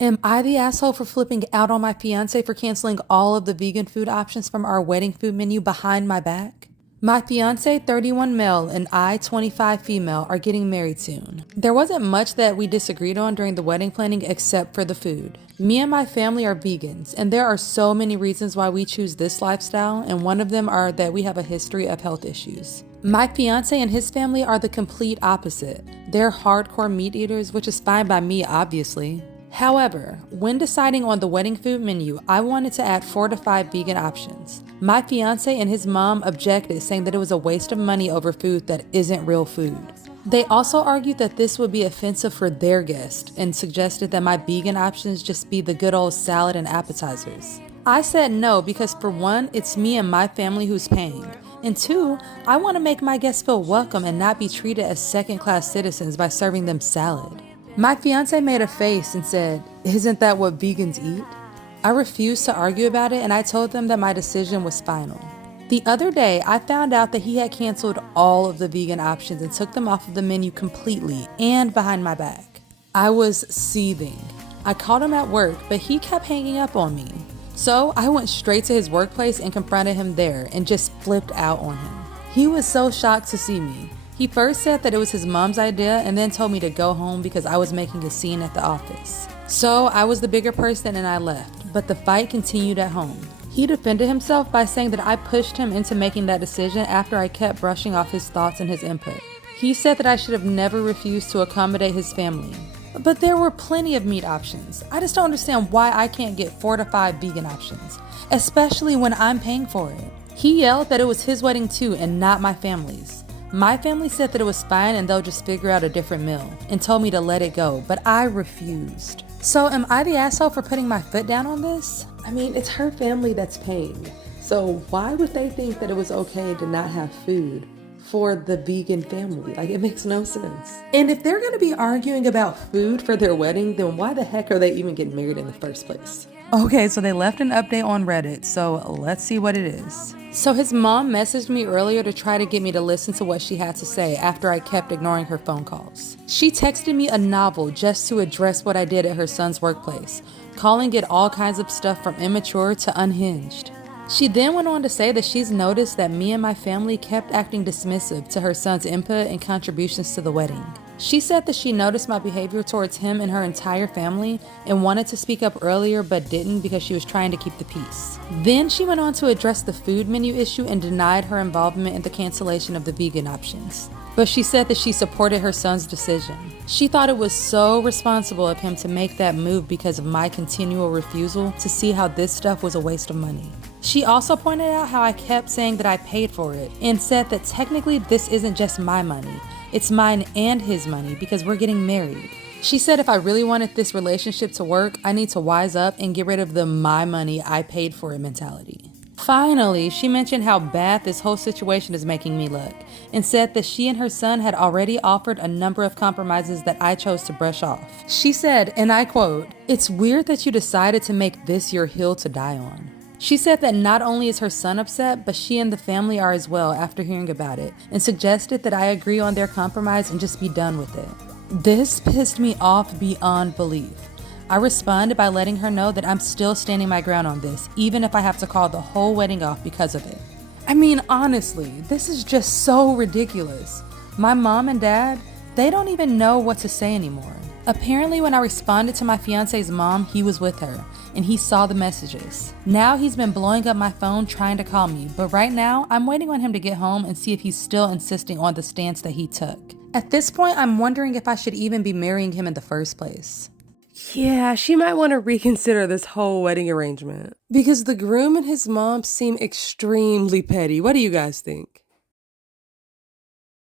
Am I the asshole for flipping out on my fiance for canceling all of the vegan food options from our wedding food menu behind my back? My fiance, 31 male, and I, 25 female, are getting married soon. There wasn't much that we disagreed on during the wedding planning except for the food. Me and my family are vegans, and there are so many reasons why we choose this lifestyle, and one of them are that we have a history of health issues. My fiance and his family are the complete opposite. They're hardcore meat eaters, which is fine by me, obviously. However, when deciding on the wedding food menu, I wanted to add 4 to 5 vegan options. My fiance and his mom objected, saying that it was a waste of money over food that isn't real food. They also argued that this would be offensive for their guests and suggested that my vegan options just be the good old salad and appetizers. I said no because for one, it's me and my family who's paying. And two, I want to make my guests feel welcome and not be treated as second-class citizens by serving them salad. My fiance made a face and said, "Isn't that what vegans eat?" I refused to argue about it and I told them that my decision was final. The other day, I found out that he had canceled all of the vegan options and took them off of the menu completely and behind my back. I was seething. I called him at work, but he kept hanging up on me. So I went straight to his workplace and confronted him there and just flipped out on him. He was so shocked to see me. He first said that it was his mom's idea and then told me to go home because I was making a scene at the office. So I was the bigger person and I left, but the fight continued at home. He defended himself by saying that I pushed him into making that decision after I kept brushing off his thoughts and his input. He said that I should have never refused to accommodate his family. But there were plenty of meat options. I just don't understand why I can't get 4 to 5 vegan options, especially when I'm paying for it. He yelled that it was his wedding too and not my family's. My family said that it was fine and they'll just figure out a different meal and told me to let it go, but I refused. So am I the asshole for putting my foot down on this? I mean, it's her family that's paying. So why would they think that it was okay to not have food for the vegan family? Like, it makes no sense. And if they're gonna be arguing about food for their wedding, then why the heck are they even getting married in the first place? Okay, so they left an update on Reddit, so let's see what it is. So his mom messaged me earlier to try to get me to listen to what she had to say after I kept ignoring her phone calls. She texted me a novel just to address what I did at her son's workplace, calling it all kinds of stuff from immature to unhinged. She then went on to say that she's noticed that me and my family kept acting dismissive to her son's input and contributions to the wedding. She said that she noticed my behavior towards him and her entire family and wanted to speak up earlier but didn't because she was trying to keep the peace. Then she went on to address the food menu issue and denied her involvement in the cancellation of the vegan options. But she said that she supported her son's decision. She thought it was so responsible of him to make that move because of my continual refusal to see how this stuff was a waste of money. She also pointed out how I kept saying that I paid for it and said that technically this isn't just my money. It's mine and his money because we're getting married. She said if I really wanted this relationship to work, I need to wise up and get rid of the "my money, I paid for it" mentality. Finally, she mentioned how bad this whole situation is making me look and said that she and her son had already offered a number of compromises that I chose to brush off. She said, and I quote, "It's weird that you decided to make this your hill to die on." She said that not only is her son upset, but she and the family are as well after hearing about it, and suggested that I agree on their compromise and just be done with it. This pissed me off beyond belief. I responded by letting her know that I'm still standing my ground on this, even if I have to call the whole wedding off because of it. I mean, honestly, this is just so ridiculous. My mom and dad, they don't even know what to say anymore. Apparently, when I responded to my fiance's mom, he was with her, and he saw the messages. Now he's been blowing up my phone trying to call me, but right now, I'm waiting on him to get home and see if he's still insisting on the stance that he took. At this point, I'm wondering if I should even be marrying him in the first place. Yeah, she might want to reconsider this whole wedding arrangement. Because the groom and his mom seem extremely petty. What do you guys think?